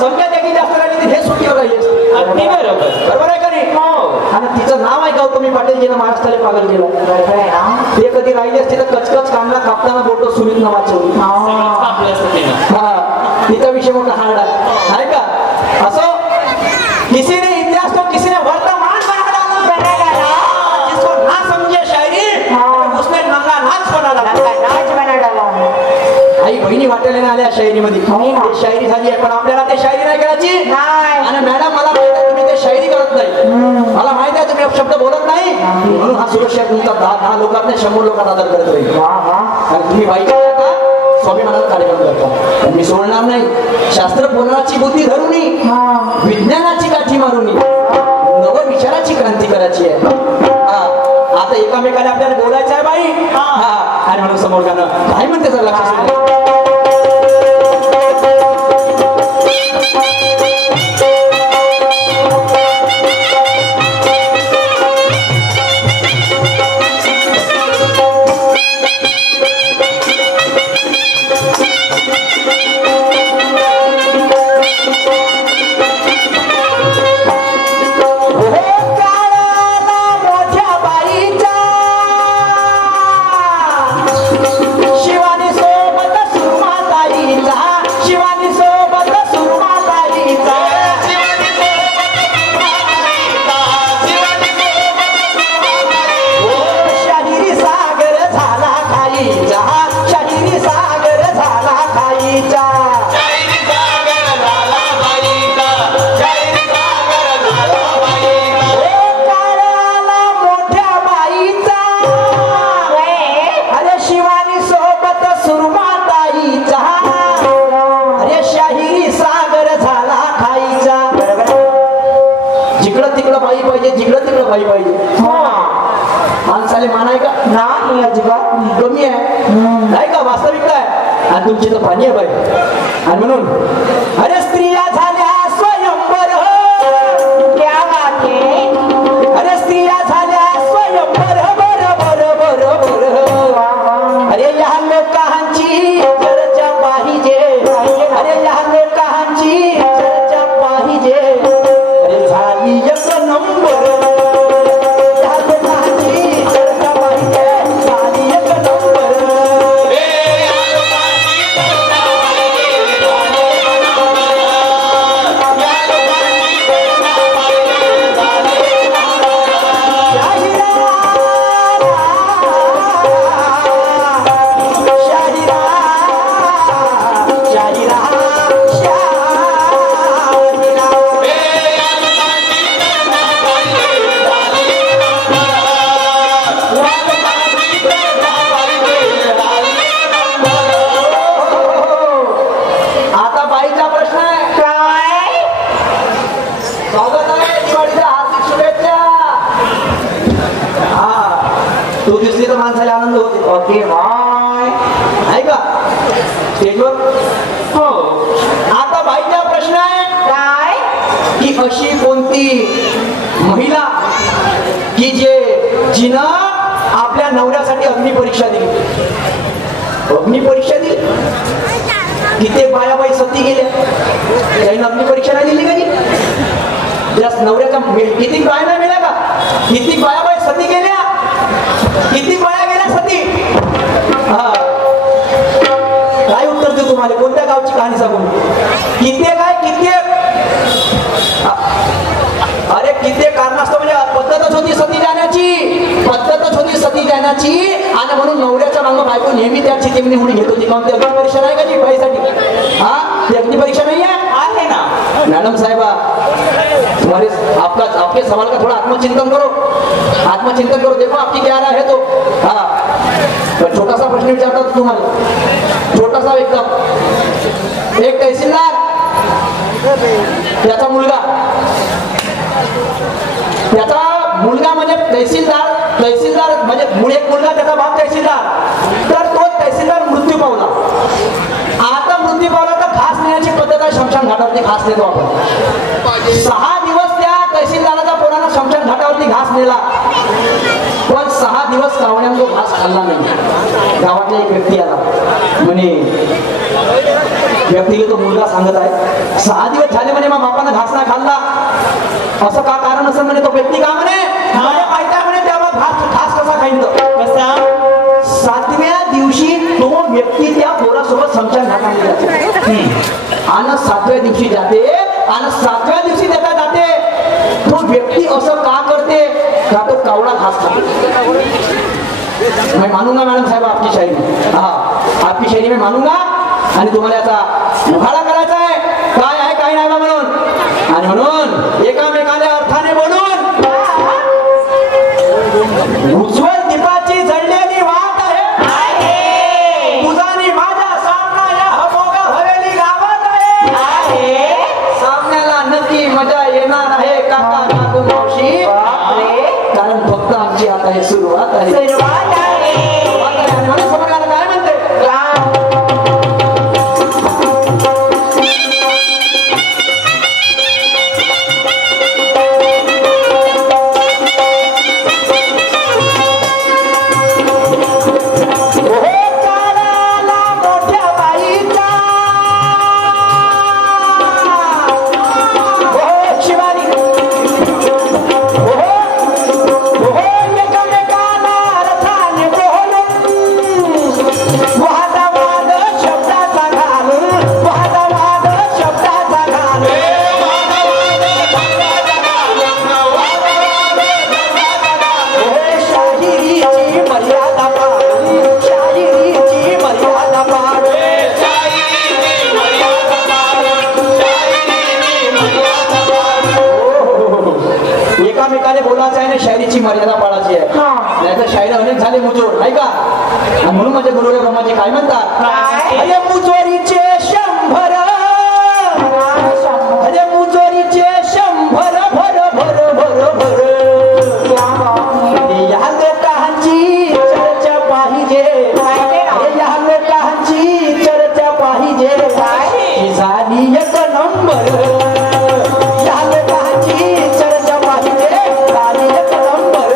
संख्या त्याची जास्त राहिली हे सुट्टीवर राहिली असते. अगदी बरोबर. बरोबर आहे का नाही? हो. आणि तिचं नाव आहे गौतमी पाटील जिनं महाराष्ट्राला पागल केलं. ते कधी राहिली असते तर कचकच कांदा कापताना बोलतो सुनीत नावाचं. सगळं कापलं असतं तिनं. हा तिचा विषय मोठा हार्ड आहे का? असो किसी ने इतिहास को किसी ने वर्तमान बना डाला, जिसको ना समझे शायरी उसने नंगा नाच बना डाला. आई बहिणी वाटायला आल्या शायरीमध्ये. ते शायरी झाली आहे पण आपल्याला ते शायरी नाही करायची. आणि मॅडम मला माहिती आहे तुम्ही ते शायरी करत नाही. मला माहिती आहे तुम्ही शब्द बोलत नाही म्हणून हा सुरक्षा तुमचा 10 लोकांना 100 लोकांना आदर करत राहील. आणि तुम्ही बाईक का स्वाभिमानाचा कार्यक्रम करता. पण मी सोडणार नाही. शास्त्र पुराणाची बुद्धी धरून विज्ञानाची काठी मारून नव विचाराची क्रांती करायची आहे. आता एकामेकाला आपल्याला बोलायचं आहे बाई. आणि म्हणून समोर गाणं काय म्हणते सर लक्ष. माणसाले मानाय का नाही अजिबात कमी आहे नाही का वास्तविकता आहे. आणि तुमची तर पाणी आहे बाई. आणि म्हणून अरे स्त्रिया झाल्या स्वयंवर. क्या बात आहे. अरे स्त्रिया झाल्या स्वयंवर. अरे या लोकांची चर्चा पाहिजे. अरे या लोकांची चर्चा पाहिजे. अरे झाली एक नंबर. तू दिसली तर माणसाला आनंद होते. ओके बाय आहे का स्टेजवर. हो आता बाईचा प्रश्न आहे काय की अशी कोणती महिला की जिनं आपल्या नवऱ्यासाठी अग्निपरीक्षा दिली. अग्निपरीक्षा दिली. किती बायाबाई सती गेल्या त्याने अग्निपरीक्षा नाही दिली कधी. नवऱ्याचा किती बाया नाही मिळाल्या का. किती बायाबाई सती गेल्या. किती बाया गेल्या सती. काय उत्तर देऊ तुम्हाला. कोणत्या गावची कहाणी सांगू. कित्येक काय कित्येक. अरे कित्येक कारणास्तव म्हणजे पद्धतच होती सती जाण्याची. पद्धतच होती सती जाण्याची. आणि म्हणून नवऱ्याच्या मागं बायको नेहमी त्या चितेमणी म्हणून घेत होती. कारण ती अग्निपरीक्षा नाही का जी बाईसाठी. ती अग्निपरीक्षा नहीं है ना मैडम साहिबा. तुम्हारे आपके सवाल का थोड़ा आत्मचिंतन करो. देखो आपकी क्या राय है. तो हाँ छोटा सा प्रश्न विचारता तुम्हाला. छोटा सा एकदम. एक तहसीलदार त्याचा मुलगा म्हणजे तहसीलदार म्हणजे एक मुलगा त्याचा बाप तहसीलदार. तर तो तहसीलदार मृत्यू पावला. आता मृत्यू पावला तर घास नेण्याची पद्धत आहे. शमशान घाटावरती घास नेतो आपण. 6 दिवस त्या तहसीलदाराच्या पोरानं शमशान घाटावरती घास नेला. पण 6 दिवस कावण्यानं तो घास खाल्ला नाही. गावातला एक व्यक्ती आला म्हणे व्यक्तीला तो मुलगा सांगत आहे 6 दिवस झाले म्हणे मग बापानं घास ना खाल्ला असं का कारण असं म्हणे तो व्यक्ती का म्हणे मला माहिती आहे म्हणे तेव्हा घास कसा खाईन तो कसा 7व्या दिवशी तो व्यक्ती त्या पोरासोबत संसार घाटाने जाते आणि 7व्या दिवशी जाते आणि 7व्या दिवशी त्याला जाते तो व्यक्ती असं का करते का तो कावळा घास खातो मैं मानूंगा मैडम साहब आपकी शायरी हाँ आपकी शायरी में मानूंगा आणि तुम्हाला याचा मुखाडा करायचा आहे काय आहे काय नाही बा म्हणून आणि म्हणून एकामेकाने अर्थाने बोलून उज्ज्वल दीपाची जळलेली वाट आहे तुझानी माझा सामना या हमोगा हवेली गावात आहे सामन्याला नक्की मजा येणार आहे काका काकू मावशी कारण फक्त आमची आता हे सुरुवात आहे आणि मला समोर काय म्हणते एकामेकाने बोलायचं आहे ना शायरीची मर्यादा पाळायची आहे नाहीतर शायरी अनेक झाले मुजोर नाही का आणि म्हणून माझ्या गुरुरे ब्रह्माजी काय म्हणतात अरे मुजोरीचे 100 अरे मुजोरीचे 100 भर भर भर भर या लोकांची चर्चा पाहिजे या लोकांची चर्चा पाहिजे ही झाली 1 नंबर या लोकांची चर्चा पाहिजे झाली 1 नंबर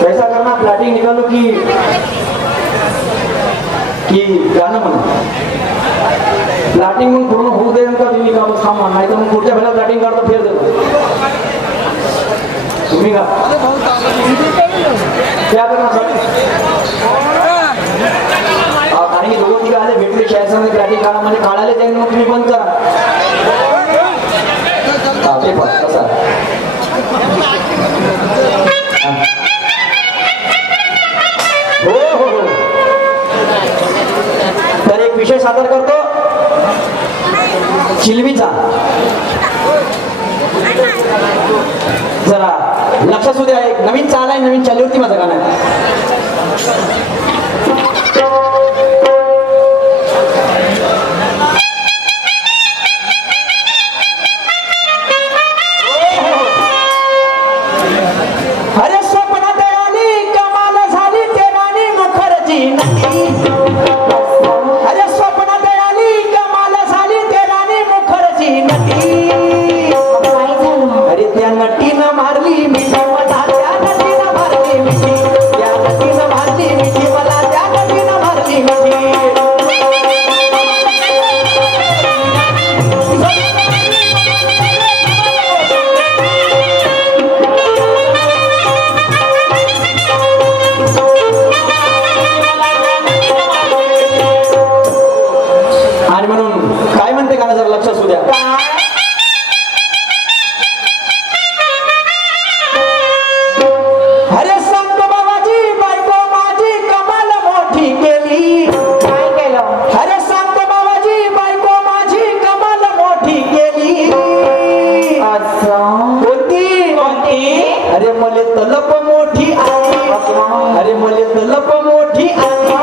कैसा करना प्लॅटिंग निकालो की गाणं म्हणून प्लॅटिंग मग पूर्ण होऊ दे का तुम्ही का बस थांबा नाही तर मग पुढच्या वेळेला प्लॅटिंग काढतो फेर देतो तुम्ही का क्या करणार सर कारण की दोघं तिघं आले भेटले शाळेसमोर प्लॅटिंग काढा म्हणजे काढायला जाईल मग तुम्ही बंद करा पेपर कसा हो हो हो तर एक विषय सादर करतो चिलवीचा जरा लक्ष असू द्या एक नवीन चाल आहे नवीन चालीवरती माझं गाणं आहे अरे स्वप्नात आली कमाल झाली तेराणी मुखर्जी नटी अरे स्वप्नात आली कमाल झाली तेराणी मुखर्जी नटी अरे त्या नटीनं मारली मिठी मला त्या नटीनं मारली मिठी त्या नटीनं मारली मिठी मला त्या नटीनं मारली मिठी आणि म्हणून काय म्हणते का जरा लक्ष असू द्या अरे संत बाबाजी बायको माझी कमाल मोठी केली काय केलं अरे संत बाबाजी बायको माझी कमाल मोठी केली कोणती अरे मले तलप मोठी आली अरे मले तलप मोठी आली